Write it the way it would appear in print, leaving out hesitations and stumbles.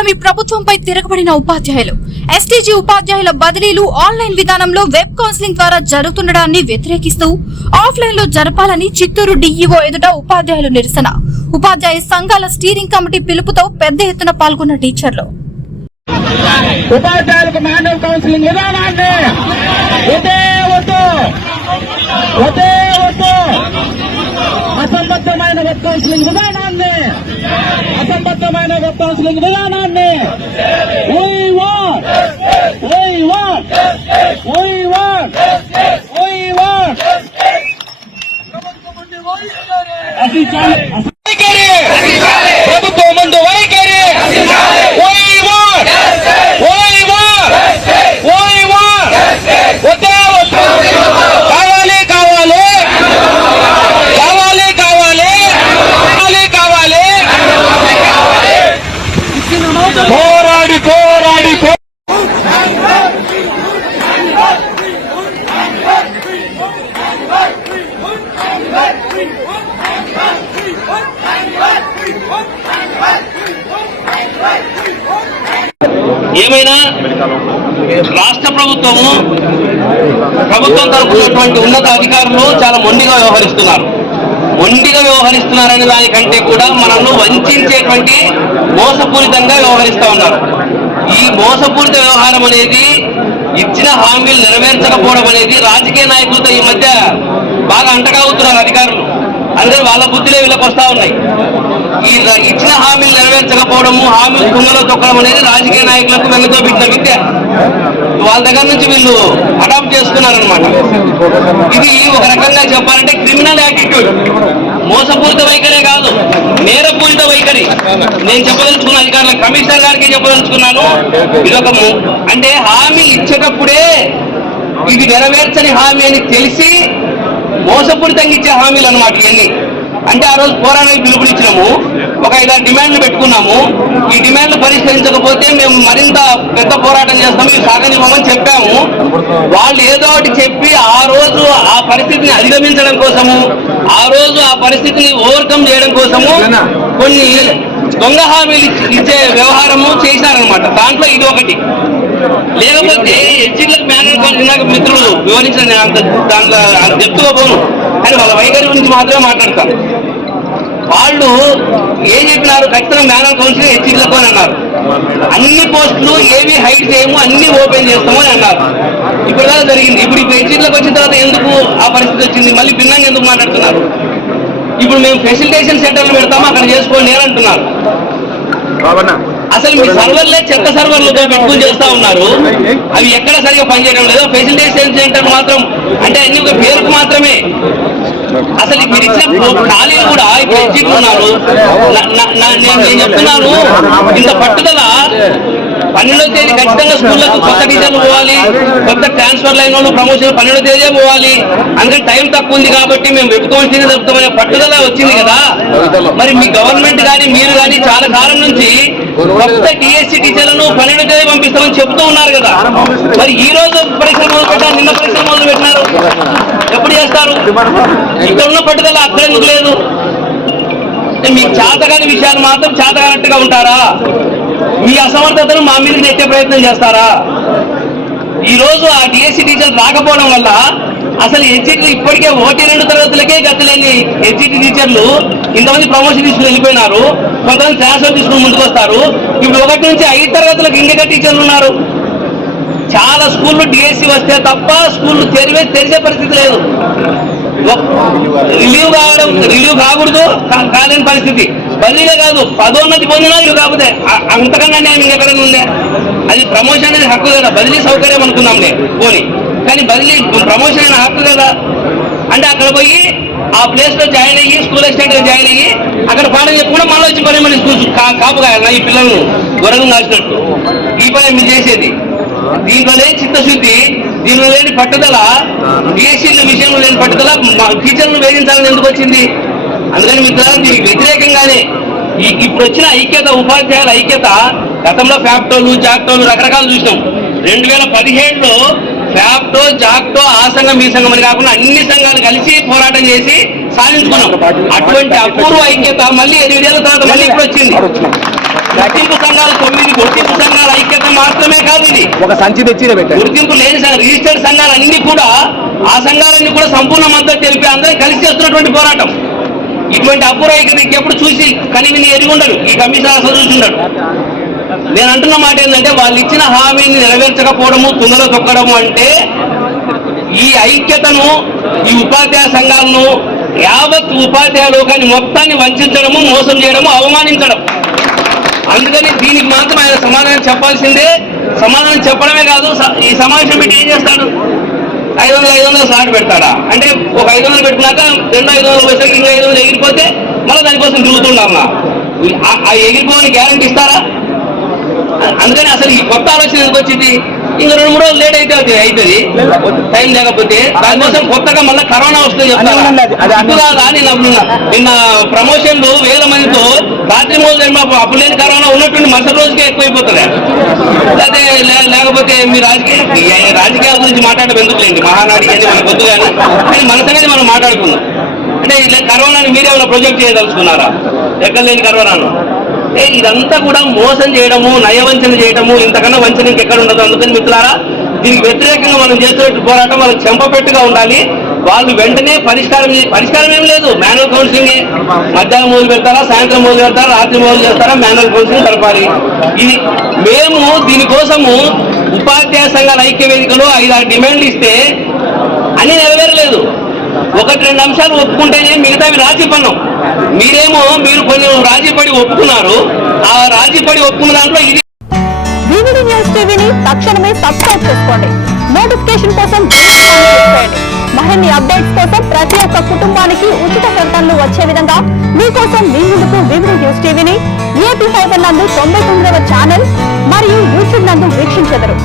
కూటమి ప్రభుత్వంపై తిరగబడిన ఉపాధ్యాయులు ఎస్టీజీ ఉపాధ్యాయుల బదిలీలు ఆన్లైన్ విధానంలో వెబ్ కౌన్సిలింగ్ ద్వారా జరుగుతుండడాన్ని వ్యతిరేకిస్తూ ఆఫ్లైన్ లో జరపాలని చిత్తూరు డీఈఓ ఎదుట ఉపాధ్యాయులు నిరసన. ఉపాధ్యాయ సంఘాల స్టీరింగ్ కమిటీ పిలుపుతో పెద్ద ఎత్తున పాల్గొన్న టీచర్లు ఉపాధ్యాయులకు మాన్యువల్ కౌన్సిలింగ్ విధానాన్ని అసంబద్ధమైన వెబ్ కౌన్సిలింగ్ విధానాన్ని ప్రభుత్వం ముందు వైఖరి పోరాడి ఏమైనా రాష్ట్ర ప్రభుత్వం తరపునటువంటి ఉన్నత అధికారులు చాలా మొండిగా వ్యవహరిస్తున్నారనే దానికంటే కూడా మనల్ని వంచేటువంటి మోసపూరితంగా వ్యవహరిస్తా ఉన్నారు. ఈ మోసపూరిత వ్యవహారం అనేది, ఇచ్చిన హామీలు నెరవేర్చకపోవడం అనేది రాజకీయ నాయకులతో ఈ మధ్య బాగా అంటగాగుతున్నారు అధికారులు. అందరూ వాళ్ళ బుద్ధిలే వీళ్ళకి వస్తా ఉన్నాయి. ఈ ఇచ్చిన హామీలు నెరవేర్చకపోవడము, హామీలు కుంగలో తొక్కడం అనేది రాజకీయ నాయకులకు వెన్నతో పెట్టిన విద్య. వాళ్ళ దగ్గర నుంచి వీళ్ళు అడాప్ట్ చేసుకున్నారనమాట. ఇది ఒక రకంగా చెప్పాలంటే క్రిమినల్ యాటిట్యూడ్. మోసపూరిత వైఖరే కాదు, నేరపూరిత వైఖరి. నేను చెప్పదలుచుకున్న అధికారుల కమిషనర్ గారికి చెప్పదలుచుకున్నాను. ఇది ఒక అంటే హామీ ఇచ్చేటప్పుడే ఇది నెరవేర్చని హామీ అని తెలిసి మోసపూరితంగా ఇచ్చే హామీలు అనమాట ఇవన్నీ. అంటే ఆ రోజు పోరాటానికి పిలుపునిచ్చినాము, ఒక 5 డిమాండ్లు పెట్టుకున్నాము. ఈ డిమాండ్లు పరిష్కరించకపోతే మేము మరింత పెద్ద పోరాటం చేస్తాము, ఇవి సాగనివ్వమని చెప్పాము. వాళ్ళు ఏదో ఒకటి చెప్పి ఆ రోజు ఆ పరిస్థితిని అధిగమించడం కోసము, ఆ రోజు ఆ పరిస్థితిని ఓవర్కమ్ చేయడం కోసము కొన్ని దొంగ హామీలు ఇచ్చే వ్యవహారము చేశారనమాట. దాంట్లో ఇది ఒకటి. లేకపోతే ఎస్సీలకు మేనేజ్ నాకు మిత్రులు వివరించిన నేను దాంట్లో చెప్తుగా పోను, కానీ వాళ్ళ వైఖరి గురించి మాత్రమే మాట్లాడతాను. వాళ్ళు ఏం చెప్పినారు, ఖచ్చితంగా మేనర్ కౌన్సిల్ హెచ్సీలకు అని అన్నారు. అన్ని పోస్టులు ఏవి హైడ్ చేయము, అన్ని ఓపెన్ చేస్తాము అని అన్నారు. ఇప్పుడు కదా జరిగింది. ఇప్పుడు హెచ్సీలకు వచ్చిన తర్వాత ఎందుకు ఆ పరిస్థితి వచ్చింది? మళ్ళీ భిన్నంగా ఎందుకు మాట్లాడుతున్నారు? ఇప్పుడు మేము ఫెసిలిటేషన్ సెంటర్లు పెడతాము, అక్కడ చేసుకోండి అని అంటున్నారు. అసలు మీ సర్వర్లే చెత్త సర్వర్లతో పెట్టుకుని చేస్తా ఉన్నారు. అవి ఎక్కడ సరిగా పనిచేయడం లేదు. ఫెసిలిటేషన్ సెంటర్ మాత్రం అంటే అన్ని ఒక పేరుకు మాత్రమే. అసలు మీరు ఇచ్చిన ఖాళీలు కూడా ఇప్పుడు ఎగ్జిట్ ఉన్నారు. నేను చెప్తున్నాను, ఇంత పట్టుదల 12వ తేదీ ఖచ్చితంగా స్కూళ్లకు కొత్త టీచర్లు పోవాలి, కొత్త ట్రాన్స్ఫర్ లైన్ వాళ్ళు ప్రమోషన్ 12వ తేదీ పోవాలి. అందుకని టైం తక్కువ ఉంది కాబట్టి మేము వెతుకోవాల్సింది జరుపుతామనే పట్టుదల వచ్చింది కదా. మరి మీ గవర్నమెంట్ కానీ మీరు కానీ చాలా కాలం నుంచి కొత్త డిఎస్సి టీచర్లను 12వ తేదీ పంపిస్తామని చెప్తూ ఉన్నారు కదా. మరి ఈ రోజు పరీక్షలు మొదలు పెట్టారు, నిన్న పరీక్షలు మొదలు పెట్టినారు. ఎప్పుడు చేస్తారు? ఇక్కడ ఉన్న పట్టుదల అక్కడ ఎందుకు లేదు? మీకు చేతకాని విషయాలు మాత్రం చేతకానట్టుగా ఉంటారా? మీ అసమర్థతను మా మీద నెట్టే ప్రయత్నం చేస్తారా? ఈ రోజు ఆ డిఎస్సి టీచర్ రాకపోవడం వల్ల అసలు హెచ్సిటీ ఇప్పటికే 1-2 తరగతులకే గతిలేని హెచ్సిటీ టీచర్లు ఇంతమంది ప్రమోషన్ తీసుకుని వెళ్ళిపోయినారు. కొంతమంది ట్రాన్స్ఫర్ తీసుకుని ముందుకు వస్తారు. ఇప్పుడు 1 నుంచి 5 తరగతులకు ఇంకెక్క టీచర్లు ఉన్నారు. చాలా స్కూళ్ళు డిఎస్సి వస్తే తప్ప స్కూళ్ళు తెరిచే పరిస్థితి లేదు. రిలీవ్ కాకూడదు, కాలేని పరిస్థితి. బదిలీలే కాదు, పదోన్నతి పొందినా రిలీవ్ కాకపోతే అంతకన్నా నేను ఇంకెక్కడైనా ఉందే. అది ప్రమోషన్ అనేది హక్కు కదా. బదిలీ సౌకర్యం అనుకున్నాంలే పోనీ, కానీ బదిలీ ప్రమోషన్ అయిన హక్కు కదా. అంటే అక్కడ పోయి ఆ ప్లేస్ లో జాయిన్ అయ్యి స్కూల్ అసిస్టెంట్ గా జాయిన్ అయ్యి అక్కడ పాఠం చెప్పకుండా మళ్ళీ వచ్చి పని మళ్ళీ స్కూల్ కాపుగా ఈ పిల్లలను గొర్రెలు కాసినట్టు ఈ పని మీరు చేసేది. దీంట్లో లేని చిత్తశుద్ధి, దీనిలో లేని పట్టుదల, డిఎస్సీల విషయంలో లేని పట్టుదల టీచర్లను వేధించాలని ఎందుకు వచ్చింది? అందుకని మిత్రులు దీనికి వ్యతిరేకంగానే ఇప్పుడు వచ్చిన ఐక్యత, ఉపాధ్యాయుల ఐక్యత. గతంలో ఫ్యాప్టోలు, జాక్టోలు రకరకాలు చూసినాం. 2017లో ఫ్యాప్టో, జాక్టో, ఆ సంఘం ఈ సంఘం అని కాకుండా అన్ని సంఘాలు కలిసి పోరాటం చేసి సాధించుకున్నాం. అటువంటి అపూర్వ ఐక్యత మళ్ళీ 8 ఏళ్ల తర్వాత మళ్ళీ ఇప్పుడు వచ్చింది. గుర్తింపు సంఘాలు 9 గుర్తింపు సంఘాల ఐక్యత మాత్రమే కాదు ఇది. ఒక సంచి తెచ్చి పెట్టారు. గుర్తింపు లేని రిజిస్టర్డ్ సంఘాలన్నీ కూడా ఆ సంఘాలన్నీ కూడా సంపూర్ణ మద్దతు తెలిపి అందరూ కలిసి చేస్తున్నటువంటి పోరాటం. ఇటువంటి అపూర్వ ఐక్యత ఎప్పుడు చూసి కనివిని ఎరిగి ఉండడు ఈ కమిషన్ అసలు చూసిండడు. నేను అంటున్న మాట ఏంటంటే వాళ్ళు ఇచ్చిన హామీని నెరవేర్చకపోవడము, తుంగలో తొక్కడము అంటే ఈ ఐక్యతను, ఈ ఉపాధ్యాయ సంఘాలను, యావత్ ఉపాధ్యాయ లోకాన్ని మొత్తాన్ని వంచడము, మోసం చేయడము, అవమానించడం. అందుకని దీనికి మాత్రం ఆయన సమాధానం చెప్పాల్సిందే. సమాధానం చెప్పడమే కాదు, ఈ సమావేశం పెట్టి ఏం చేస్తాడు? 500 స్లాట్ పెడతాడా? అంటే ఒక 500 పెట్టినాక 500 వచ్చాక ఇంకా 500 ఎగిరిపోతే మళ్ళీ దానికోసం తిరుగుతుండాలా? ఆ ఎగిరిపోని గ్యారంటీ ఇస్తారా? అందుకని అసలు ఈ కొత్త ఆలోచన ఎందుకు వచ్చింది? ఇంకా 2-3 రోజులు లేట్ అయితే అవుతుంది టైం లేకపోతే. దానికోసం కొత్తగా మళ్ళీ కరోనా వస్తుంది చెప్తారా? నిన్న ప్రమోషన్లు 1000 మందితో రాత్రి మోజు అప్పుడు లేని కరోనా ఉన్నట్టుండి మరుసటి రోజుకే ఎక్కువైపోతుంది. అదే లేకపోతే మీ రాజకీయాల గురించి మాట్లాడడం ఎందుకులేండి, మహానాడి అని మనకు వద్దు. కానీ మన సంగతి మనం మాట్లాడుకుందాం. అంటే ఇలా కరోనాని మీరేమైనా ప్రొజెక్ట్ చేయదలుచుకున్నారా? ఎక్కడ లేని కరోనాను. ఇదంతా కూడా మోసం చేయడము, నయవంచన చేయడము, ఇంతకన్నా వంచన ఇంకెక్కడ ఉండదు. అందుకని మిత్రులారా, దీనికి వ్యతిరేకంగా మనం చేస్తున్న పోరాటం వాళ్ళకి చెంపపెట్టుగా ఉండాలి. వాళ్ళు వెంటనే పరిష్కారం ఏం లేదు. మాన్యువల్ కౌన్సిలింగ్ మధ్యాహ్నం మొదలు పెడతారా, సాయంత్రం మొదలు పెడతారా, రాత్రి మొదలు చేస్తారా, మాన్యువల్ కౌన్సిలింగ్ జరపాలి. ఇది మేము దీనికోసము ఉపాధ్యాయ సంఘాల ఐక్య వేదికలో 5-6 డిమాండ్లు ఇస్తే అన్ని నెరవేరలేదు. 1-2 అంశాలు ఒప్పుకుంటేనే మిగతావి రాజీ పన్నాం. మీరు కొంచెం రాజీ పడి ఒప్పుకున్నారు. ఆ రాజీ పడి ఒప్పుకున్న దాంట్లో ఇది. వివిడి న్యూస్ టీవీని తక్షణమే సబ్స్క్రైబ్ చేసుకోండి. నోటిఫికేషన్ కోసం బెల్ ఐకాన్ క్లిక్ చేయండి. మరిన్ని అప్డేట్స్ కోసం ప్రతి ఒక్క కుటుంబానికి ఉచిత ప్రకటనలు వచ్చే విధంగా మీకోసం మీ ముందుకు వివిడి న్యూస్ టీవీని AP5 నందు 99వ ఛానల్ మరియు యూట్యూబ్ నందు వీక్షించెదరు.